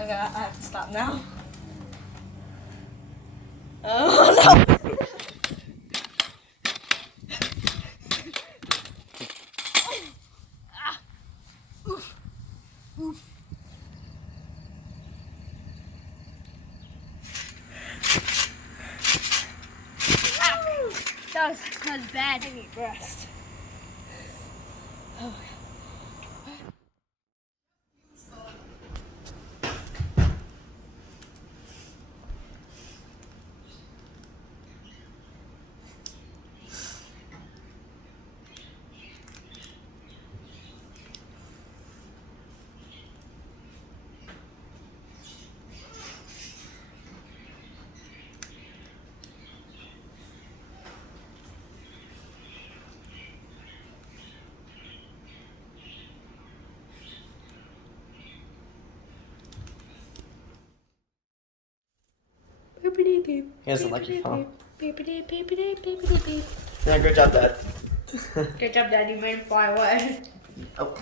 I have to stop now. Oh no! That was bad. I need rest. Oh. He doesn't like your phone. Yeah, Yeah, great job, Dad. good job, Dad. You made him fly away. Oh.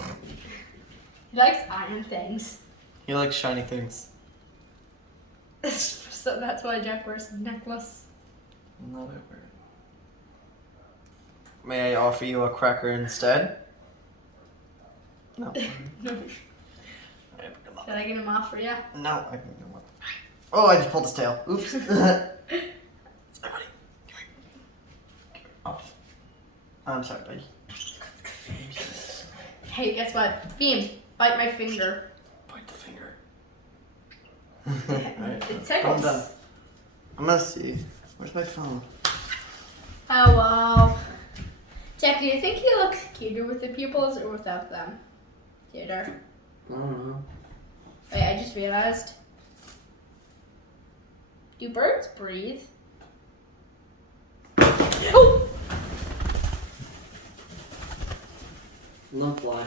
He likes iron things. He likes shiny things. So that's why Jack wears a necklace. Not ever. May I offer you a cracker instead? No. No. Should I get him off for you? No, I can get one. Oh, I just pulled his tail. Oops. Hey, buddy. Come here. Oh. I'm sorry, buddy. Hey, guess what? Beam, bite my finger. Bite the finger. It I'm tickles. done. I'm gonna see. Where's my phone? Oh, wow. Jack, do you think he looks cuter with the pupils or without them? Cuter. I don't know. Wait, I just realized. Do birds breathe? Oh! Not fly.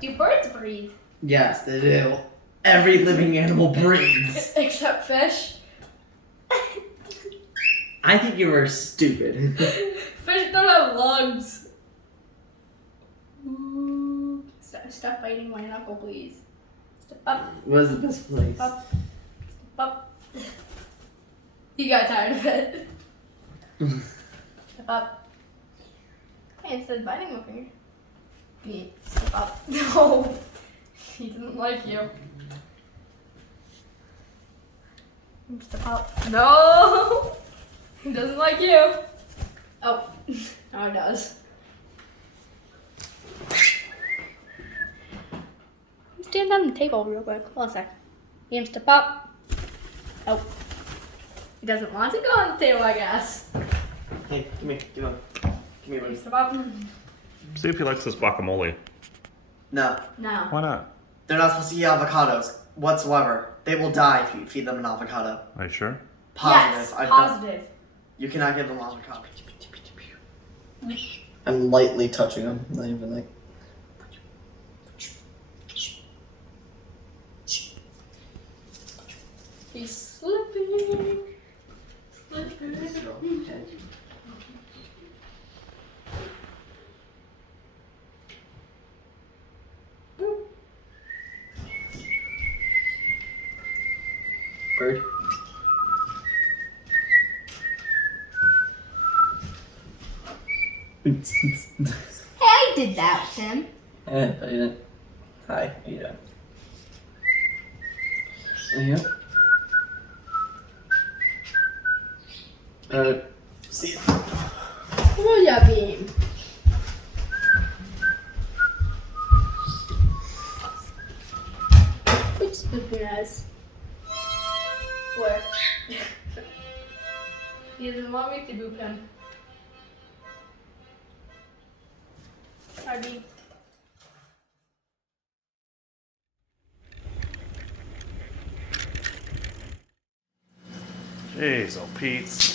Do birds breathe? Yes, they do. Every living animal breathes. Except fish. I think you are stupid. Fish don't have lungs. Ooh. Stop biting my knuckle, please. Step up. Where's the best place? Step up. Step up. He got tired of it. Step up. Hey, instead of biting my finger. Me. Step up. No. He doesn't like you. Step up. No. He doesn't like you. Oh. Now he does. Stand on the table real quick. Hold on a sec. Get him step up. Oh. He doesn't want to go on the table, I guess. Hey, come here. Come on. Come here, Get buddy. him step up. See if he likes this guacamole. No. No. Why not? They're not supposed to eat avocados whatsoever. They will die if you feed them an avocado. Are you sure? Positive. Yes, I've done. positive. You cannot give them avocado. I'm lightly touching them. Not even like. He's slipping. Slipping. Bird. Hey, I did that with him. I didn't. Hi, how you doing? Yeah. See ya. Oh, yeah, Beam. Which spook your eyes? Where? He doesn't want me to boop him. Sorry. Jeez, oh Pete.